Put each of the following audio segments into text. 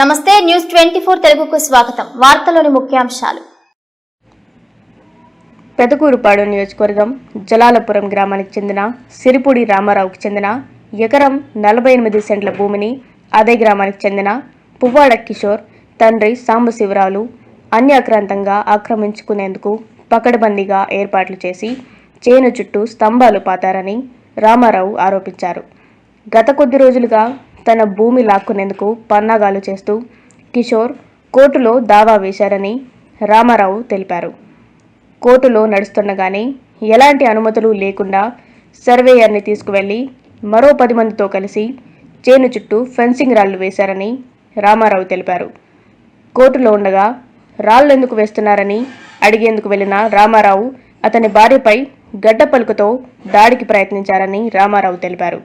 నమస్తే న్యూస్ 24 తెలుగుకు స్వాగతం. వార్తలోని ముఖ్యాంశాలు. పెదకూరుపాడు నియోజకవర్గం జలాలపురం గ్రామానికి చెందిన సిరిపూడి రామారావుకి చెందిన ఎకరం 48 సెంట్ల భూమిని అదే గ్రామానికి చెందిన పువ్వాడ కిషోర్ తండ్రి సాంబశివరావులు అన్యాక్రాంతంగా ఆక్రమించుకునేందుకు పకడ్బందీగా ఏర్పాట్లు చేసి చేను చుట్టూ స్తంభాలు పాతారని రామారావు ఆరోపించారు. గత కొద్ది రోజులుగా తన భూమి లాక్కునేందుకు పన్నాగాలు చేస్తూ కిషోర్ కోర్టులో దావా వేశారని రామారావు తెలిపారు. కోర్టులో నడుస్తుండగానే ఎలాంటి అనుమతులు లేకుండా సర్వేయర్ని తీసుకువెళ్లి మరో 10 మందితో కలిసి చేను చుట్టూ ఫెన్సింగ్ రాళ్లు వేశారని రామారావు తెలిపారు. కోర్టులో ఉండగా రాళ్లెందుకు వేస్తున్నారని అడిగేందుకు వెళ్లిన రామారావు అతని భార్యపై గడ్డ పలుకుతో దాడికి ప్రయత్నించారని రామారావు తెలిపారు.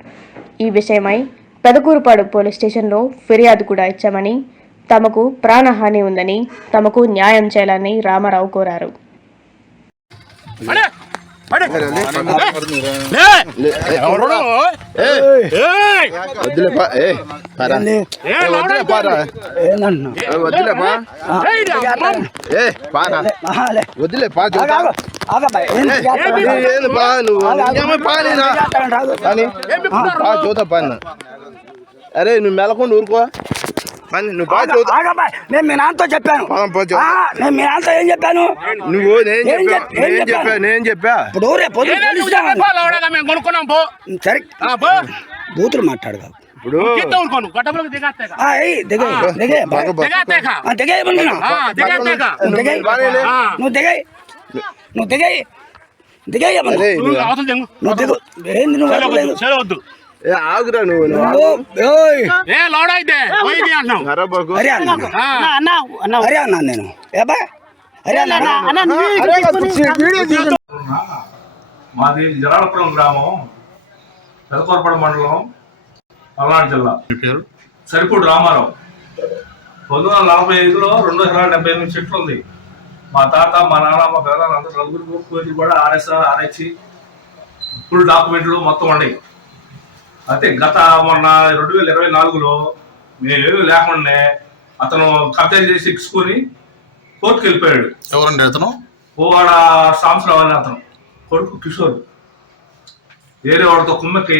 ఈ విషయమై పెదకూరుపాడు పోలీస్ స్టేషన్లో ఫిర్యాదు కూడా ఇచ్చామని, తమకు ప్రాణహాని ఉందని, తమకు న్యాయం చేయాలని రామారావు కోరారు. అరే నువ్వు మెలకుండా ఊరుకో నువ్వు బాగా నేను మీ నాన్నతో చెప్పాను. నేను మీ నాన్నతో ఏం చెప్పాను? నువ్వు నేను చెప్పా ఇప్పుడు రేపు సరే బూతులు మాట్లాడగా ఇప్పుడు నువ్వు దిగవద్దు ఆగురా నువ్వు నేను మాది జలాలపురం గ్రామం, పెదకూరుపాడు మండలం, పల్నాడు జిల్లా. సరిపూడి రామారావు 1945లో 2 ఎకరాల 78 చెట్లు ఉంది. మా తాత, మా నాన్న, మా పిల్లలు అందరూ నలుగురు కూడా ఆర్ఎస్ఆర్, ఆర్హెచ్ ఫుల్ డాక్యుమెంట్లు మొత్తం ఉన్నాయి. అయితే గత మొన్న 2024లో మేమేమి లేకుండా అతను కబ్జా చేసి ఎక్కించుకొని కోర్టుకు వెళ్ళిపోయాడు. ఎవరండి అతను? పువ్వాడ సాంబశివరావు అని అతను కొడుకు కిషోర్. వేరే వాడితో కుమ్మక్కి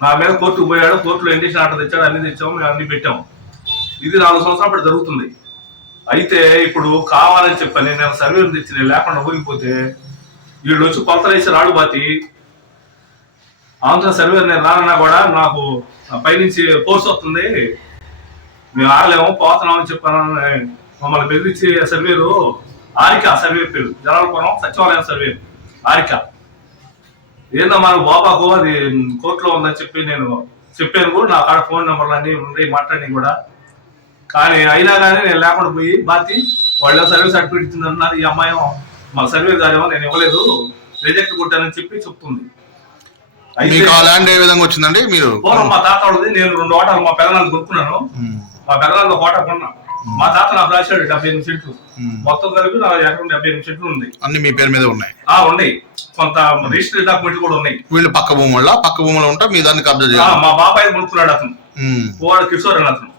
నా మీద కోర్టుకు పోయాడు. కోర్టులో ఇండిషన్ ఆర్డర్ తెచ్చాడు, అన్ని తెచ్చాము, మేము అన్ని పెట్టాము. ఇది 4 సంవత్సరాల పాటు జరుగుతుంది. అయితే ఇప్పుడు కావాలని చెప్పని నేను సర్వేలు తెచ్చి నేను లేకుండా ఊగిపోతే వీళ్ళు వచ్చి కొలతలు వేసి రాడు బాతి ఆంధ్ర సర్వేర్ నేను రానన్నా కూడా నాకు పైనుంచి ఫోర్స్ వస్తుంది, మేము ఆడలేము, పోతున్నామని చెప్పాను. మమ్మల్ని బెదిరించి సర్వేరు ఆరిక సర్వే పేరు జలాలపురం సచివాలయం సర్వే ఆరిక ఏందో మన బాబాకు అది కోర్టులో ఉందని చెప్పి నేను చెప్పాను కూడా. నా కాడ ఫోన్ నెంబర్లు అన్నీ ఉన్నాయి, మాట్లాడి కూడా. కానీ అయినా కానీ నేను లేకుండా పోయి బాతి వాళ్ళు సర్వే సర్టిఫికేట్ ఇచ్చిందన్నారు. ఈ అమ్మాయి మా సర్వే గారేమో నేను ఇవ్వలేదు, రిజెక్ట్ కొట్టానని చెప్పి చెప్తుంది. ల్యాండ్ ఏ విధంగా వచ్చిందండి? మీరు మా తాత వాళ్ళది, నేను 2 ఓటాలు మా పెదనాన్ని కొనుక్కున్నాను. మా పెదనాన్ని కోట కొన్నా. మా తాత నాకు రాశాడు 78 సెంట్లు, మొత్తం కలిపి నా 78 సెంట్లు ఉంది. అన్ని మీ పేరు మీద ఉన్నాయి? ఉన్నాయి, కొంత రిజిస్టర్ డాక్యుమెంట్లు కూడా ఉన్నాయి. వీళ్ళు పక్క భూముల్లో ఉంటా మీ దాన్ని కబ్జా చేయాలి. మా బాబాయ్ కొనుక్కున్నాడు అతను, పువ్వాడ కిషోర్ అని అతను.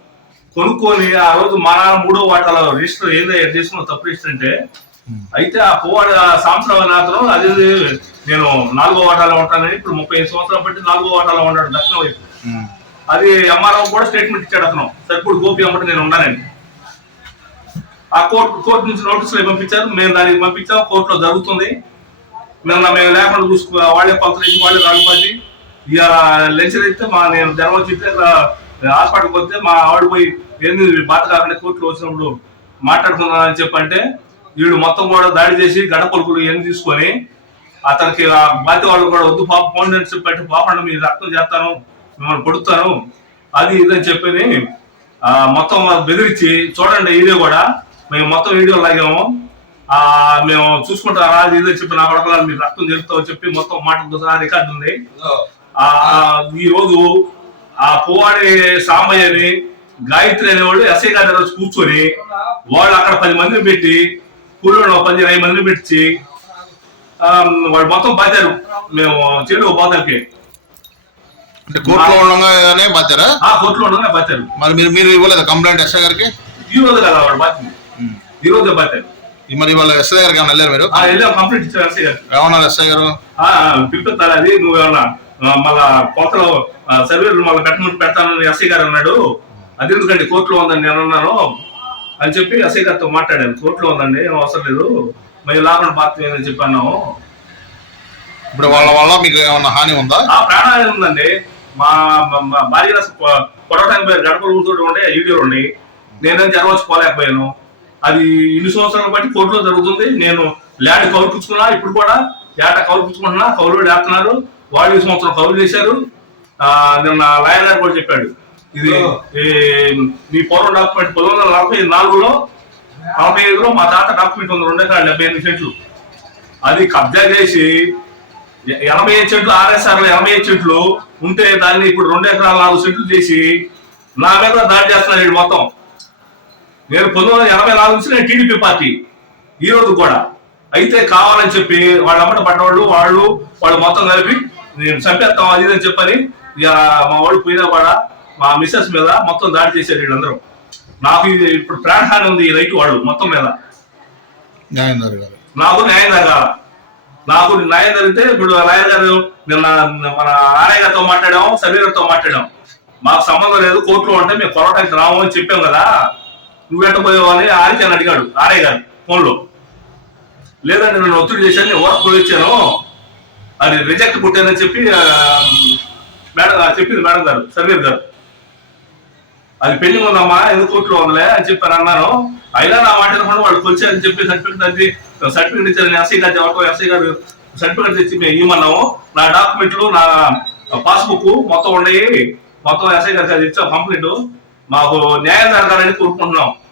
కొనుక్కొని ఆ రోజు మా నాన్న 3వ వాటాల రిజిస్టర్ ఏదైనా చేసుకున్న తప్పు రిజిస్టర్ అంటే, అయితే ఆ పువ్వాడ సాంబశివరావు అతను అది నేను 4వ వాటాలో ఉంటానని ఇప్పుడు 35 సంవత్సరాలు బట్టి 4వ వాటాలో ఉన్నాడు దక్షిణ వైపు. అది ఎంఆర్ఓ కూడా స్టేట్మెంట్ ఇచ్చాడు అతను, సరిపూడి గోపి అమ్మటి నేను ఉన్నానని. ఆ కోర్టు నుంచి నోటీసులు పంపించారు, మేము దానికి పంపించాం. కోర్టులో జరుగుతుంది. మేము లేకుండా చూసుకో వాళ్ళే పంపించి వాళ్ళే రాకపోతే ఇక లెక్చర్ అయితే నేను జనం వచ్చి హాస్పిటల్కి వస్తే మా ఆవిడ పోయి ఏంది బాధ కాకుండా కోర్టులో వచ్చినప్పుడు మాట్లాడుతున్నానని చెప్పంటే వీళ్ళు మొత్తం కూడా దాడి చేసి గడపలుకులు ఎన్ని తీసుకొని అతనికి బాధ్యత వాళ్ళు కూడా వద్దు పాప ఫోన్ చెప్పి పాపండి మీరు రక్తం చేస్తాను, మిమ్మల్ని కొడుతాను, అది ఇదని చెప్పని మొత్తం బెదిరించి చూడండి వీడియో కూడా మేము మొత్తం వీడియో లాగాము, మేము చూసుకుంటాం అది ఇదని చెప్పి నా కొడకలా మీరు రక్తం చెల్లుతామని చెప్పి మొత్తం మాటలతో సహా రికార్డు ఉంది. ఈ రోజు ఆ పువ్వాడి సాంబయ్యని గాయత్రి అనేవాళ్ళు ఎస్ఐ గారి దగ్గర కూర్చొని వాళ్ళు అక్కడ 10 మందిని పెట్టి కూలీలో 15 మందిని పెట్టి వాళ్ళు మొత్తం బాధారు మేము చెడు బాధలకి. అంటే కోర్టులో ఉండగానే బాధ్యరా? కోర్టులో ఉండగానే బాధ్యారు. మరి మీరు ఇవ్వలేదు కంప్లైంట్ ఎస్ఐ గారికి? ఈ రోజు కదా వాడు బాధ్యత, ఈ రోజే బాధ్యారు. మరి వాళ్ళ ఎస్ఐ గారికి ఏమన్నా వెళ్ళారు మీరు? వెళ్ళాం, కంప్లైంట్ ఇచ్చారు ఎస్ఐ గారు. ఏమన్నారు ఎస్ఐ గారు? పిలుపుతారు, అది నువ్వు ఏమన్నా మళ్ళా కోతలో సర్వేలు మళ్ళీ పెడతానని ఎస్ఐ గారు అన్నాడు. అది ఎందుకంటే కోర్టులో ఉందని నేను అన్నాను అని చెప్పి ఎస్ఐ గారితో మాట్లాడాను. కోర్టులో ఉందండి, ఏం అవసరం లేదు, మేము లాభం బాధ్యత అని చెప్పి అన్నాము. ఇప్పుడు వాళ్ళ వల్ల మీకు ఏమన్నా హాని ఉందా? ప్రాణాయం ఉందండి. మా భార్య పొడవటానికి పోయి గడపలు కూర్చోటి ఉండే వీడియోలు ఉండి నేనేం జరగవచ్చు పోలేకపోయాను. అది ఇన్ని సంవత్సరాలు బట్టి కోర్టులో జరుగుతుంది. నేను ల్యాండ్ కౌలు పుచ్చుకున్నా, ఇప్పుడు కూడా ఏటా కౌలు పుచ్చుకుంటున్నా, కౌలు వేస్తున్నారు. వాళ్ళు ఈ సంవత్సరం కౌలు చేశారు. నిన్న లాయర్ గారు కూడా చెప్పాడు, ఇది మీ పూర్వం డాక్యుమెంట్ 1944లో 45లో మా తాత డాక్యుమెంట్ ఉంది 2 ఎకరాలు 78 సెంట్లు. అది కబ్జా చేసి 85 సెంట్లు ఆర్ఎస్ఆర్లో 85 సెంట్లు ఉంటే దాన్ని ఇప్పుడు 2 ఎకరాలు 4 సెంట్లు చేసి నా మీద దాడి చేస్తున్నాడు వీడు మొత్తం. నేను 1984 నుంచి నేను టీడీపీ పార్టీ, ఈ రోజు కూడా. అయితే కావాలని చెప్పి వాళ్ళు అమ్మట పడ్డవాళ్ళు వాళ్ళు మొత్తం కలిపి నేను చంపేస్తాం అది అని చెప్పని మా వాళ్ళు పోయినా కూడా మా మిస్సెస్ మీద మొత్తం దాడి చేశారు వీళ్ళందరూ. నాకు ఇది ఇప్పుడు ప్రాణహాని ఉంది ఈ రైతు వాళ్ళు మొత్తం మీద. న్యాయం జరగాలి, నాకు న్యాయం జరగాల. నాకు న్యాయం జరిగితే ఇప్పుడు లాయర్ గారు నిన్న మన ఆర్ఐ గారితో మాట్లాడాము, సర్వే గారితో మాట్లాడాము. మాకు సంబంధం లేదు, కోర్టులో ఉంటే మేము పొరవటానికి రాము అని చెప్పాం కదా, నువ్వెంట పోయావు అని ఆర్ఐ అడిగాడు ఆర్ఐ గారు ఫోన్లో. లేదండి నేను ఒత్తిడి చేశాను, నేను వర్క్ పోయించాను, అది రిజెక్ట్ కొట్టానని చెప్పి మేడం చెప్పింది మేడం గారు, సర్వే గారు. అది పెండింగ్ ఉందమ్మా, ఎందుకు కోర్టులో ఉందిలే అని చెప్పాను అన్నాను. అయినా నా మాట అనుకోండి వాళ్ళు వచ్చారని చెప్పి సర్టిఫికేట్ ఇచ్చారని ఎస్ఐ గారు చెప్పడం, ఎస్ఐ గారు సర్టిఫికేట్ తెచ్చి మేము ఇవ్వమన్నాము. నా డాక్యుమెంట్లు నా పాస్బుక్ మొత్తం ఉన్నాయి, మొత్తం ఎస్ఐ గారికి అది ఇచ్చాం కంప్లీట్. మాకు న్యాయం జరగాలని కోరుకుంటున్నాం.